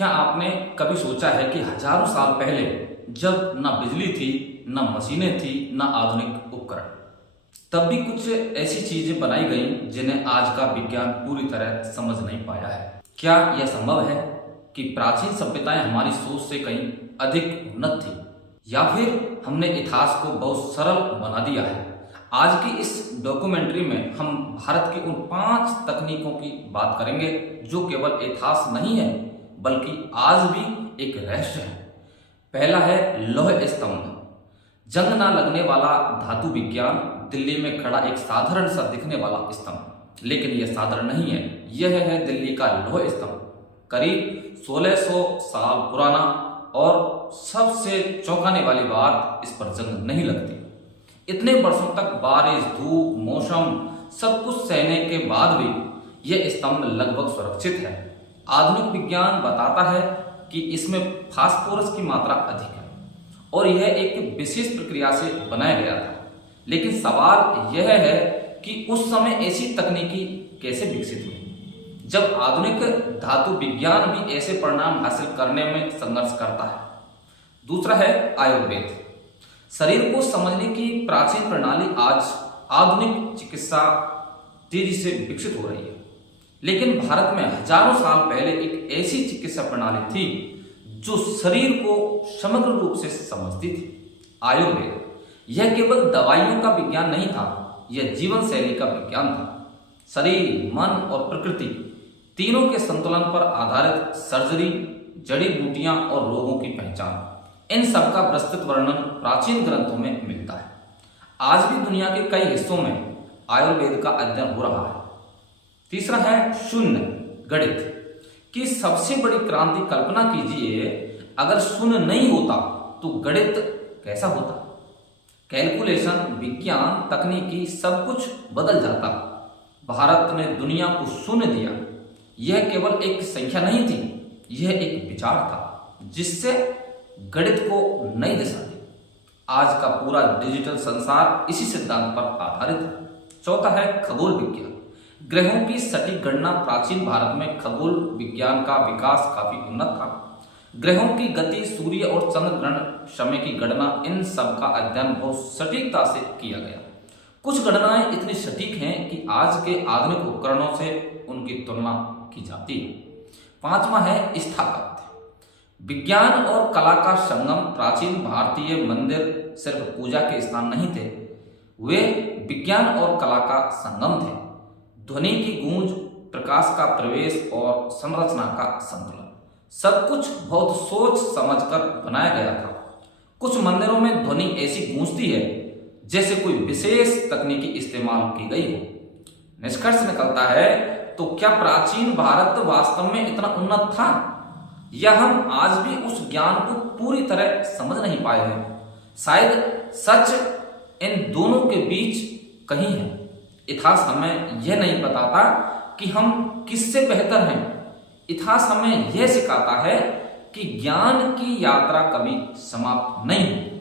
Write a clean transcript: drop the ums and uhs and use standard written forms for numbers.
क्या आपने कभी सोचा है कि हजारों साल पहले जब ना बिजली थी, ना मशीनें थी, ना आधुनिक उपकरण, तब भी कुछ ऐसी चीजें बनाई गईं जिन्हें आज का विज्ञान पूरी तरह समझ नहीं पाया है। क्या यह संभव है कि प्राचीन सभ्यताएं हमारी सोच से कहीं अधिक उन्नत थी, या फिर हमने इतिहास को बहुत सरल बना दिया है? आज की इस डॉक्यूमेंट्री में हम भारत की उन 5 तकनीकों की बात करेंगे जो केवल इतिहास नहीं है बल्कि आज भी एक रहस्य है। पहला है लौह स्तंभ। जंग ना लगने वाला धातु विज्ञान। दिल्ली में खड़ा एक साधारण सा दिखने वाला स्तंभ, लेकिन यह साधारण नहीं है। यह है दिल्ली का लौह स्तंभ, करीब 1600 साल पुराना। और सबसे चौंकाने वाली बात, इस पर जंग नहीं लगती। इतने वर्षों तक बारिश, धूप, मौसम सब कुछ सहने के बाद भी यह स्तंभ लगभग सुरक्षित है। आधुनिक विज्ञान बताता है कि इसमें फास्फोरस की मात्रा अधिक है और यह एक विशेष प्रक्रिया से बनाया गया था। लेकिन सवाल यह है कि उस समय ऐसी तकनीकी कैसे विकसित हुई जब आधुनिक धातु विज्ञान भी ऐसे परिणाम हासिल करने में संघर्ष करता है। दूसरा है आयुर्वेद। शरीर को समझने की प्राचीन प्रणाली आज आधुनिक चिकित्सा तेजी से विकसित हो रही है, लेकिन भारत में हजारों साल पहले एक ऐसी चिकित्सा प्रणाली थी जो शरीर को समग्र रूप से समझती थी। आयुर्वेद यह केवल दवाइयों का विज्ञान नहीं था, यह जीवन शैली का विज्ञान था। शरीर, मन और प्रकृति तीनों के संतुलन पर आधारित सर्जरी, जड़ी बूटियां और रोगों की पहचान, इन सब का विस्तृत वर्णन प्राचीन ग्रंथों में मिलता है। आज भी दुनिया के कई हिस्सों में आयुर्वेद का अध्ययन हो रहा है। तीसरा है शून्य गणित की सबसे बड़ी क्रांति। कल्पना कीजिए, अगर शून्य नहीं होता तो गणित कैसा होता? कैलकुलेशन, विज्ञान, तकनीकी सब कुछ बदल जाता। भारत ने दुनिया को शून्य दिया। यह केवल एक संख्या नहीं थी, यह एक विचार था जिससे गणित को नई दिशा दी। आज का पूरा डिजिटल संसार इसी सिद्धांत पर आधारित है। चौथा है खगोल विज्ञान। ग्रहों की सटीक गणना। प्राचीन भारत में खगोल विज्ञान का विकास काफी उन्नत था। ग्रहों की गति, सूर्य और चंद्र ग्रहण समय की गणना, इन सब का अध्ययन बहुत सटीकता से किया गया। कुछ गणनाएं इतनी सटीक हैं कि आज के आधुनिक उपकरणों से उनकी तुलना की जाती है। पांचवा है स्थापत्य। विज्ञान और कला का संगम। प्राचीन भारतीय मंदिर सिर्फ पूजा के स्थान नहीं थे, वे विज्ञान और कला का संगम थे। ध्वनि की गूंज, प्रकाश का प्रवेश और संरचना का संतुलन, सब कुछ बहुत सोच समझकर बनाया गया था। कुछ मंदिरों में ध्वनि ऐसी गूंजती है जैसे कोई विशेष तकनीकी इस्तेमाल की गई हो। निष्कर्ष निकलता है, तो क्या प्राचीन भारत वास्तव में इतना उन्नत था, या हम आज भी उस ज्ञान को पूरी तरह समझ नहीं पाए हैं? शायद सच इन दोनों के बीच कहीं है। इतिहास हमें यह नहीं बताता कि हम किससे बेहतर हैं। इतिहास हमें यह सिखाता है कि ज्ञान की यात्रा कभी समाप्त नहीं होती।